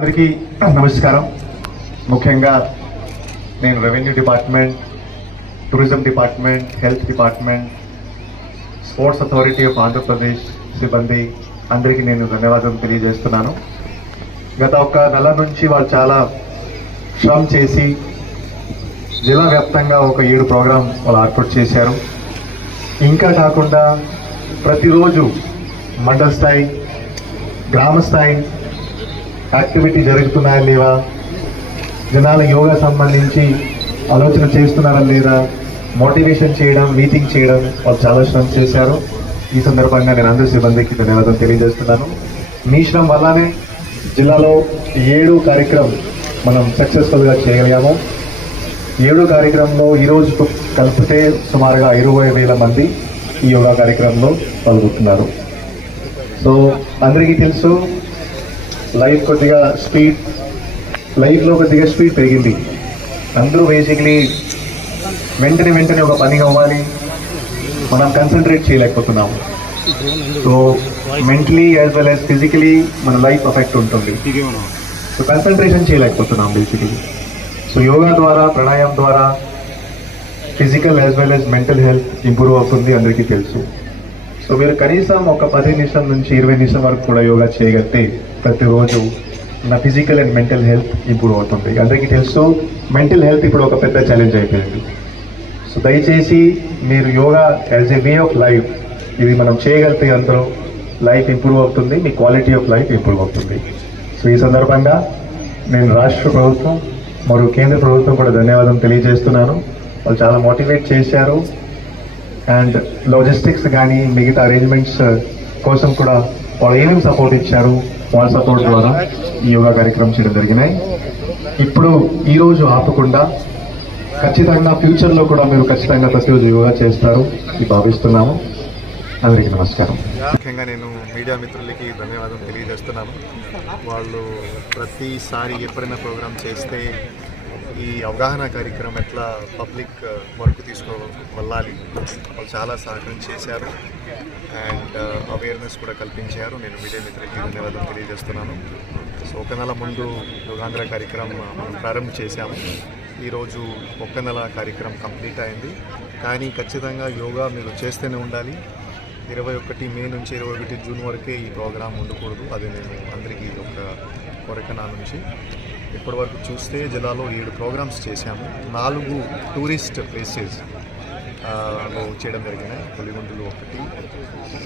అందరికీ నమస్కారం. ముఖ్యంగా నేను revenue department tourism department health department sports authority of Andhra Pradesh సిబ్బంది అందరికీ నేను ధన్యవాదాలు తెలియజేస్తున్నాను. గత ఒక నెల నుంచి వాళ్ళు చాలా శ్రమ చేసి జిల్లా వ్యాప్తంగా ఒక ఏడు ప్రోగ్రాం వాళ్ళు ఏర్పాటు చేశారు. ఇంకా కాకుండా ప్రతిరోజు మండల స్థాయి గ్రామ స్థాయి యాక్టివిటీ జరుగుతున్నాయా లేవా? జనాల యోగా సంబంధించి ఆలోచన చేస్తున్నారా లేదా? మోటివేషన్ చేయడం మీటింగ్ చేయడం వాళ్ళు చాలా శ్రమ చేశారు. ఈ సందర్భంగా నేను అందరి సిబ్బందికి ధన్యవాదాలు తెలియజేస్తున్నాను. మీ శ్రమ వల్లనే జిల్లాలో ఏడు కార్యక్రమం మనం సక్సెస్ఫుల్గా చేయగలిగాము. ఏడు కార్యక్రమంలో ఈరోజు కలిపితే సుమారుగా ఇరవై వేల మంది ఈ యోగా కార్యక్రమంలో పాల్గొంటున్నారు. సో అందరికీ తెలుసు లైఫ్ కొద్దిగా స్పీడ్ లైఫ్లో కొద్దిగా స్పీడ్ పెరిగింది. అందరూ బేసిక్లీ వెంటనే వెంటనే ఒక పని అవ్వాలి. మనం concentrate చేయలేకపోతున్నాము. So mentally as well as physically మన లైఫ్ ఎఫెక్ట్ ఉంటుంది. సో కన్సన్ట్రేషన్ చేయలేకపోతున్నాం బేసికలీ సో యోగా ద్వారా ప్రాణాయామం ద్వారా physical as well as mental health improve అవుతుంది అందరికీ తెలుసు. సో మీరు కనీసం ఒక పది నిమిషం నుంచి ఇరవై నిమిషం వరకు కూడా యోగా చేయగలిగితే ప్రతిరోజు నా physical and mental health improve అవుతుంది అందరికీ తెలుసు మెంటల్ హెల్త్ ఇప్పుడు ఒక పెద్ద ఛాలెంజ్ అయిపోయింది. సో దయచేసి మీరు yoga as a way of life ఇది మనం చేయగలిగితే అందరూ లైఫ్ ఇంప్రూవ్ అవుతుంది మీ క్వాలిటీ ఆఫ్ లైఫ్ ఇంప్రూవ్ అవుతుంది. సో ఈ సందర్భంగా నేను రాష్ట్ర ప్రభుత్వం మరియు కేంద్ర ప్రభుత్వం కూడా ధన్యవాదం తెలియజేస్తున్నాను. వాళ్ళు చాలా మోటివేట్ చేశారు. అండ్ లాజిస్టిక్స్ కానీ మిగతా అరేంజ్మెంట్స్ uh, కోసం కూడా వాళ్ళు ఏమేమి సపోర్ట్ ఇచ్చారు వాళ్ళ సపోర్ట్ ద్వారా ఈ యోగా కార్యక్రమం చేయడం జరిగినాయి. ఇప్పుడు ఈరోజు ఆపకుండా ఖచ్చితంగా ఫ్యూచర్లో కూడా మీరు ఖచ్చితంగా ప్రతిరోజు యోగా చేస్తారు ఇది భావిస్తున్నాము. అందరికీ నమస్కారం. ముఖ్యంగా నేను మీడియా మిత్రులకి ధన్యవాదం తెలియజేస్తున్నాను. వాళ్ళు ప్రతిసారి ఎప్పుడైనా ప్రోగ్రామ్ చేస్తే ఈ అవగాహన కార్యక్రమం ఎట్లా uh, పబ్లిక్ వరకు తీసుకో వెళ్ళాలి వాళ్ళు చాలా సహకారం చేశారు. అండ్ అవేర్నెస్ uh, కూడా కల్పించారు. నేను మీడియా మిత్రులకి ధన్యవాదాలు తెలియజేస్తున్నాను. సో ఒక నెల ముందు యోగాంధ్ర కార్యక్రమం uh, మనం ప్రారంభం చేశాము. ఈరోజు ఒక్క నెల కార్యక్రమం కంప్లీట్ అయింది. కానీ ఖచ్చితంగా యోగా మీరు చేస్తూనే ఉండాలి. ఇరవై ఒకటి మే నుంచి ఇరవై ఒకటి జూన్ వరకే ఈ ప్రోగ్రాం ఉండకూడదు. అది నేను అందరికీ ఒక కోరిక నా నుంచి. ఇప్పటివరకు చూస్తే జిల్లాలో ఏడు ప్రోగ్రామ్స్ చేశాము. నాలుగు టూరిస్ట్ ప్లేసెస్లో చేయడం జరిగినాయి పులిగుండులు ఒకటి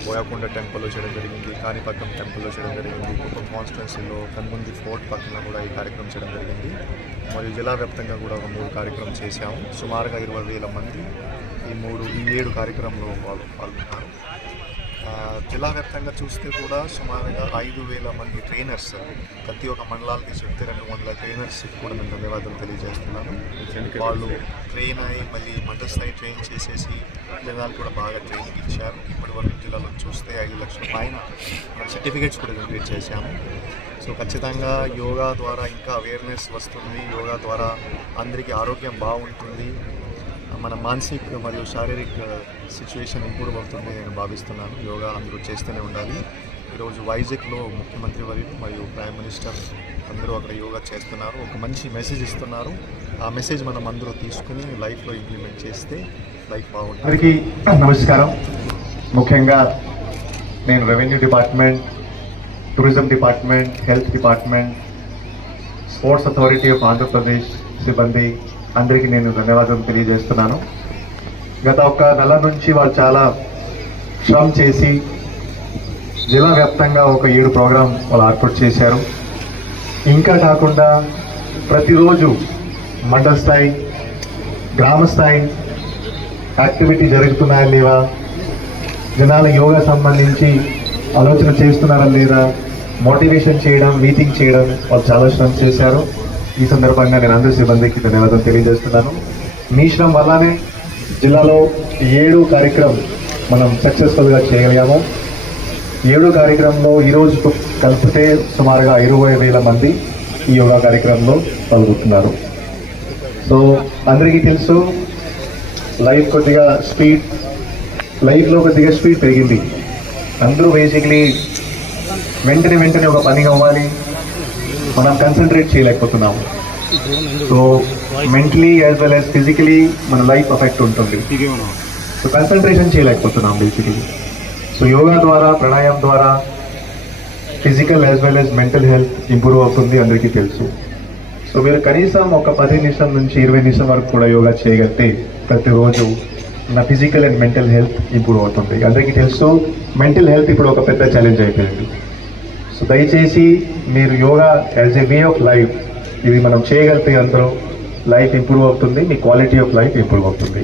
బోయాకొండ టెంపుల్లో చేయడం జరిగింది. కాణిపాకం టెంపుల్లో చేయడం జరిగింది. కుప్పం కాన్స్టిట్యున్సీలో కన్ముంది ఫోర్ట్ పక్కన కూడా ఈ కార్యక్రమం చేయడం జరిగింది. మరియు జిల్లా వ్యాప్తంగా కూడా ఒక మూడు కార్యక్రమం చేశాము. సుమారుగా ఇరవై వేల మంది ఈ మూడు ఈ ఏడు కార్యక్రమంలో వాళ్ళు పాల్గొన్నారు. జిల్లా వ్యాప్తంగా చూస్తే కూడా సుమారుగా ఐదు వేల మంది ట్రైనర్స్ ప్రతి ఒక్క మండలాలకి చెప్తే రెండు వందల ట్రైనర్స్ కూడా నేను ధన్యవాదాలు తెలియజేస్తున్నాను. వాళ్ళు ట్రైన్ అయ్యి మళ్ళీ మండల స్థాయి ట్రైన్ చేసేసి జనాలు కూడా బాగా ట్రైనింగ్ ఇచ్చారు. ఇప్పటి వరకు జిల్లాలో చూస్తే ఐదు లక్షల పైన సర్టిఫికేట్స్ కూడా జనరేట్ చేశాము. సో ఖచ్చితంగా యోగా ద్వారా ఇంకా అవేర్నెస్ వస్తుంది. యోగా ద్వారా అందరికీ ఆరోగ్యం బాగుంటుంది. మన మానసిక మరియు శారీరక సిచ్యువేషన్ ఇంప్రూవ్ అవుతుంది నేను భావిస్తున్నాను. యోగా అందరూ చేస్తూనే ఉండాలి. ఈరోజు వైజాగ్లో ముఖ్యమంత్రి వర్యులు మరియు ప్రైమ్ మినిస్టర్ అందరూ అక్కడ యోగా చేస్తున్నారు. ఒక మంచి మెసేజ్ ఇస్తున్నారు. ఆ మెసేజ్ మనం అందరూ తీసుకుని లైఫ్లో ఇంప్లిమెంట్ చేస్తే లైఫ్ బాగుంటుంది. అందరికీ నమస్కారం. ముఖ్యంగా నేను revenue department tourism department health department sports authority of Andhra Pradesh సిబ్బంది అందరికీ నేను ధన్యవాదాలు తెలియజేస్తున్నాను. గత ఒక నెల నుంచి వాళ్ళు చాలా శ్రమ చేసి జిల్లా వ్యాప్తంగా ఒక ఏడు ప్రోగ్రాం వాళ్ళు ఏర్పాటు చేశారు. ఇంకా కాకుండా ప్రతిరోజు మండల స్థాయి గ్రామ స్థాయి యాక్టివిటీ జరుగుతున్నాయా లేవా జనాల యోగా సంబంధించి ఆలోచన చేస్తున్నారా లేదా మోటివేషన్ చేయడం మీటింగ్ చేయడం వాళ్ళు చాలా శ్రమ చేశారు. ఈ సందర్భంగా నేను అందరి సిబ్బందికి ధన్యవాదాలు తెలియజేస్తున్నాను. మీ శ్రమ వల్లనే జిల్లాలో ఏడు కార్యక్రమం మనం సక్సెస్ఫుల్గా చేయగలిగాము. ఏడు కార్యక్రమంలో ఈరోజు కలిపితే సుమారుగా ఇరవై వేల మంది ఈ యోగా కార్యక్రమంలో పాల్గొంటున్నారు. సో అందరికీ తెలుసు లైఫ్ కొద్దిగా స్పీడ్ లైఫ్లో కొద్దిగా స్పీడ్ పెరిగింది. అందరూ బేసిక్లీ వెంటనే వెంటనే ఒక పని అవ్వాలి. మనం concentrate చేయలేకపోతున్నాము. So mentally as well as physically మన లైఫ్ ఎఫెక్ట్ ఉంటుంది. సో కన్సన్ట్రేషన్ చేయలేకపోతున్నాం బేసికలీ సో యోగా ద్వారా ప్రాణాయామం ద్వారా physical as well as mental health improve అవుతుంది అందరికీ తెలుసు. సో మీరు కనీసం ఒక పది నిమిషం నుంచి ఇరవై నిమిషం వరకు కూడా యోగా చేయగలిగితే ప్రతిరోజు నా physical and mental health improve అవుతుంది. అందరికీ తెలుసు మెంటల్ హెల్త్ ఇప్పుడు ఒక పెద్ద ఛాలెంజ్ అయిపోయింది. సో దయచేసి మీరు yoga as a way of life ఇది మనం చేయగలిగితే అందరూ లైఫ్ ఇంప్రూవ్ అవుతుంది మీ క్వాలిటీ ఆఫ్ లైఫ్ ఇంప్రూవ్ అవుతుంది.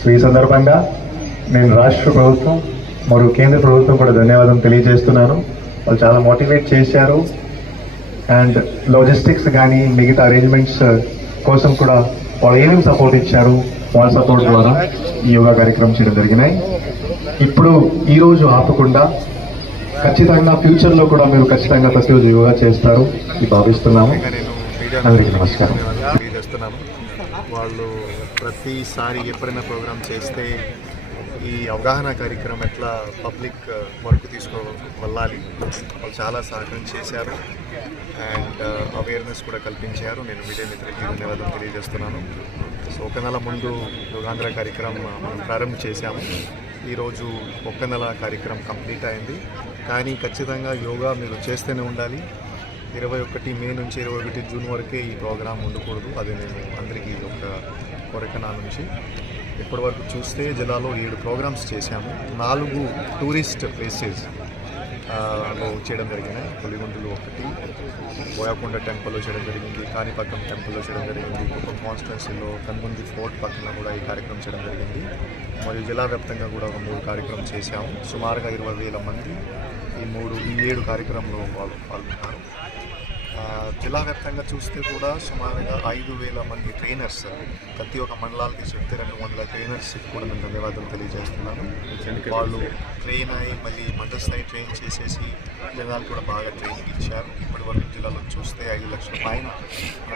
సో ఈ సందర్భంగా నేను రాష్ట్ర ప్రభుత్వం మరియు కేంద్ర ప్రభుత్వం కూడా ధన్యవాదం తెలియజేస్తున్నాను. వాళ్ళు చాలా మోటివేట్ చేశారు. అండ్ లాజిస్టిక్స్ కానీ మిగతా అరేంజ్మెంట్స్ కోసం కూడా వాళ్ళు ఏమేమి సపోర్ట్ ఇచ్చారు వాళ్ళ సపోర్ట్ ద్వారా ఈ యోగా కార్యక్రమం చేయడం జరిగినాయి. ఇప్పుడు ఈ రోజు ఆపకుండా ఖచ్చితంగా ఫ్యూచర్లో కూడా మీరు ఖచ్చితంగా ప్రతిరోజు యోగా చేస్తారు. భావిస్తున్నాము. నేను మీడియా అందరికీ నమస్కారం. తెలియజేస్తున్నాను వాళ్ళు ప్రతిసారి ఎప్పుడైనా ప్రోగ్రామ్ చేస్తే ఈ అవగాహన కార్యక్రమం ఎట్లా పబ్లిక్ వర్క్ తీసుకో వెళ్ళాలి వాళ్ళు చాలా సహకారం చేశారు. అండ్ uh, అవేర్నెస్ కూడా కల్పించారు. నేను మీడియా మిత్రులకి ధన్యవాదాలు తెలియజేస్తున్నాను. సో ఒక నెల ముందు యోగాంధ్ర కార్యక్రమం మనం ప్రారంభం చేశాము. ఈరోజు ఒక్క నెల కార్యక్రమం కంప్లీట్ అయింది. కానీ ఖచ్చితంగా యోగా మీరు చేస్తూనే ఉండాలి. ఇరవై ఒకటి మే నుంచి ఇరవై ఒకటి జూన్ వరకే ఈ ప్రోగ్రాం ఉండకూడదు. అది నేను అందరికీ ఒక కొరక నా నుంచి. ఇప్పటి వరకు చూస్తే జిల్లాలో ఏడు ప్రోగ్రామ్స్ చేశాము. నాలుగు టూరిస్ట్ ప్లేసెస్లో చేయడం జరిగినాయి పులిగుండులు ఒకటి గోయాకొండ టెంపుల్లో చేయడం జరిగింది. కాణిపాకం టెంపుల్లో చేయడం జరిగింది. కుప్పం కాన్స్టిట్యున్సీలో కన్ముంది ఫోర్ట్ పక్కన కూడా ఈ కార్యక్రమం చేయడం జరిగింది. మరియు జిల్లా వ్యాప్తంగా కూడా ఒక మూడు కార్యక్రమం చేశాము. సుమారుగా ఇరవై వేల మంది ఈ మూడు ఈ ఏడు కార్యక్రమంలో వాళ్ళు పాల్గొన్నారు జిల్లా వ్యాప్తంగా చూస్తే కూడా సుమారుగా ఐదు వేల మంది ట్రైనర్స్ ప్రతి ఒక్క మండలాలకి చెప్తే రెండు వందల ట్రైనర్స్ కూడా నేను ధన్యవాదాలు తెలియజేస్తున్నాను. వాళ్ళు ట్రైన్ అయ్యి మళ్ళీ మండల స్థాయి ట్రైన్ చేసేసి జనాలు కూడా బాగా ట్రైనింగ్ ఇచ్చారు. ఇప్పటి వరకు జిల్లాలో చూస్తే ఐదు లక్షల పైన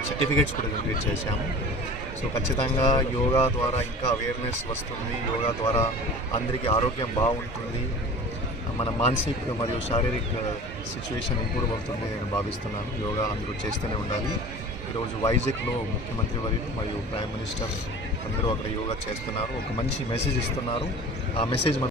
సర్టిఫికేట్స్ కూడా జనరేట్ చేశాము. సో ఖచ్చితంగా యోగా ద్వారా ఇంకా అవేర్నెస్ వస్తుంది. యోగా ద్వారా అందరికీ ఆరోగ్యం బాగుంటుంది. మన మానసిక మరియు శారీరక సిచ్యువేషన్ ఇంప్రూవ్ అవుతుంది నేను భావిస్తున్నాను. యోగా అందరూ చేస్తూనే ఉండాలి. ఈరోజు వైజాగ్లో ముఖ్యమంత్రి వర్యులు మరియు ప్రైమ్ మినిస్టర్ అందరూ అక్కడ యోగా చేస్తున్నారు. ఒక మంచి మెసేజ్ ఇస్తున్నారు. ఆ మెసేజ్